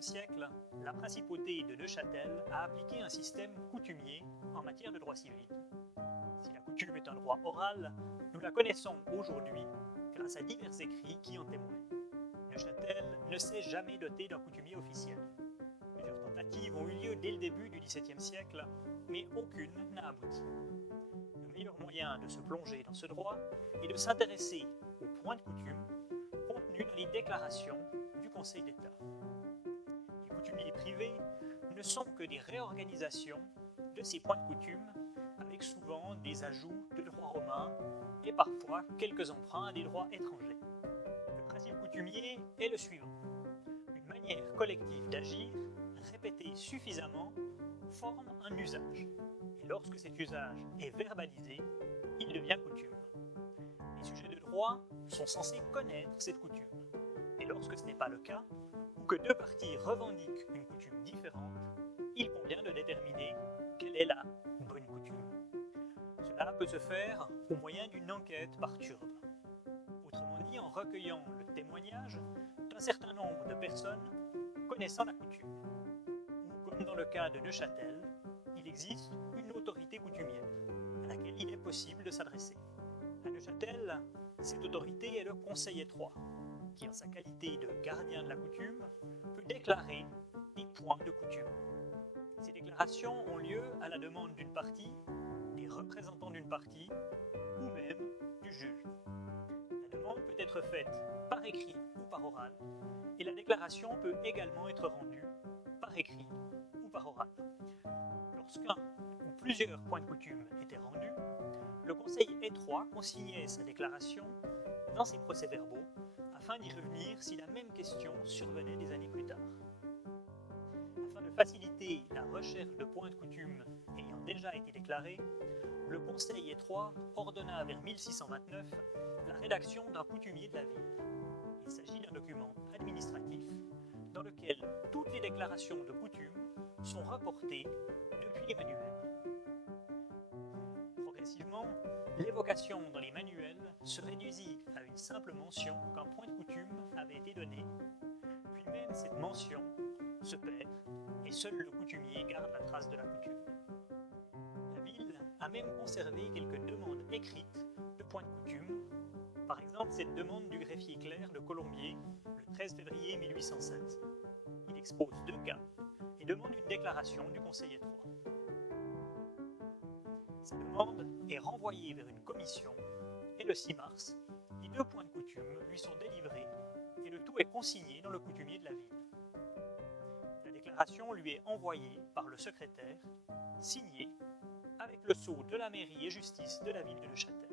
XVIIe siècle, la principauté de Neuchâtel a appliqué un système coutumier en matière de droit civil. Si la coutume est un droit oral, nous la connaissons aujourd'hui grâce à divers écrits qui en témoignent. Neuchâtel ne s'est jamais doté d'un coutumier officiel. Plusieurs tentatives ont eu lieu dès le début du XVIIe siècle, mais aucune n'a abouti. Le meilleur moyen de se plonger dans ce droit est de s'intéresser aux points de coutume contenus dans les déclarations du Conseil d'État. Les coutumiers privés ne sont que des réorganisations de ces points de coutume, avec souvent des ajouts de droit romain et parfois quelques emprunts à des droits étrangers. Le principe coutumier est le suivant. Une manière collective d'agir, répétée suffisamment, forme un usage. Et lorsque cet usage est verbalisé, il devient coutume. Les sujets de droit sont censés connaître cette coutume. Et lorsque ce n'est pas le cas, ou que deux parties revendiquent une coutume différente, il convient de déterminer quelle est la bonne coutume. Cela peut se faire au moyen d'une enquête par turbe. Autrement dit, en recueillant le témoignage d'un certain nombre de personnes connaissant la coutume. Ou comme dans le cas de Neuchâtel, il existe une autorité coutumière à laquelle il est possible de s'adresser. À Neuchâtel, cette autorité est le conseil étroit, qui en sa qualité de gardien de la coutume peut déclarer des points de coutume. Ces déclarations ont lieu à la demande d'une partie, des représentants d'une partie ou même du juge. La demande peut être faite par écrit ou par oral et la déclaration peut également être rendue par écrit ou par oral. Lorsqu'un ou plusieurs points de coutume étaient rendus, le conseil étroit consignait sa déclaration dans ses procès-verbaux afin d'y revenir si la même question survenait des années plus tard. Afin de faciliter la recherche de points de coutume ayant déjà été déclarés, le conseil étroit ordonna vers 1629 la rédaction d'un coutumier de la ville. Il s'agit d'un document administratif dans lequel toutes les déclarations de coutume sont reportées depuis les manuels. Progressivement, l'évocation dans les manuels se réduisit à une simple mention qu'un point de coutume avait été donné, puis même cette mention se perd et seul le coutumier garde la trace de la coutume. La ville a même conservé quelques demandes écrites de points de coutume, par exemple cette demande du greffier clerc de Colombier le 13 février 1816. Il expose deux cas et demande une déclaration du conseil étroit. Sa demande est renvoyée vers une commission et le 6 mars, les deux points de coutume lui sont délivrés et le tout est consigné dans le coutumier de la ville. La déclaration lui est envoyée par le secrétaire, signée avec le sceau de la mairie et justice de la ville de Neuchâtel.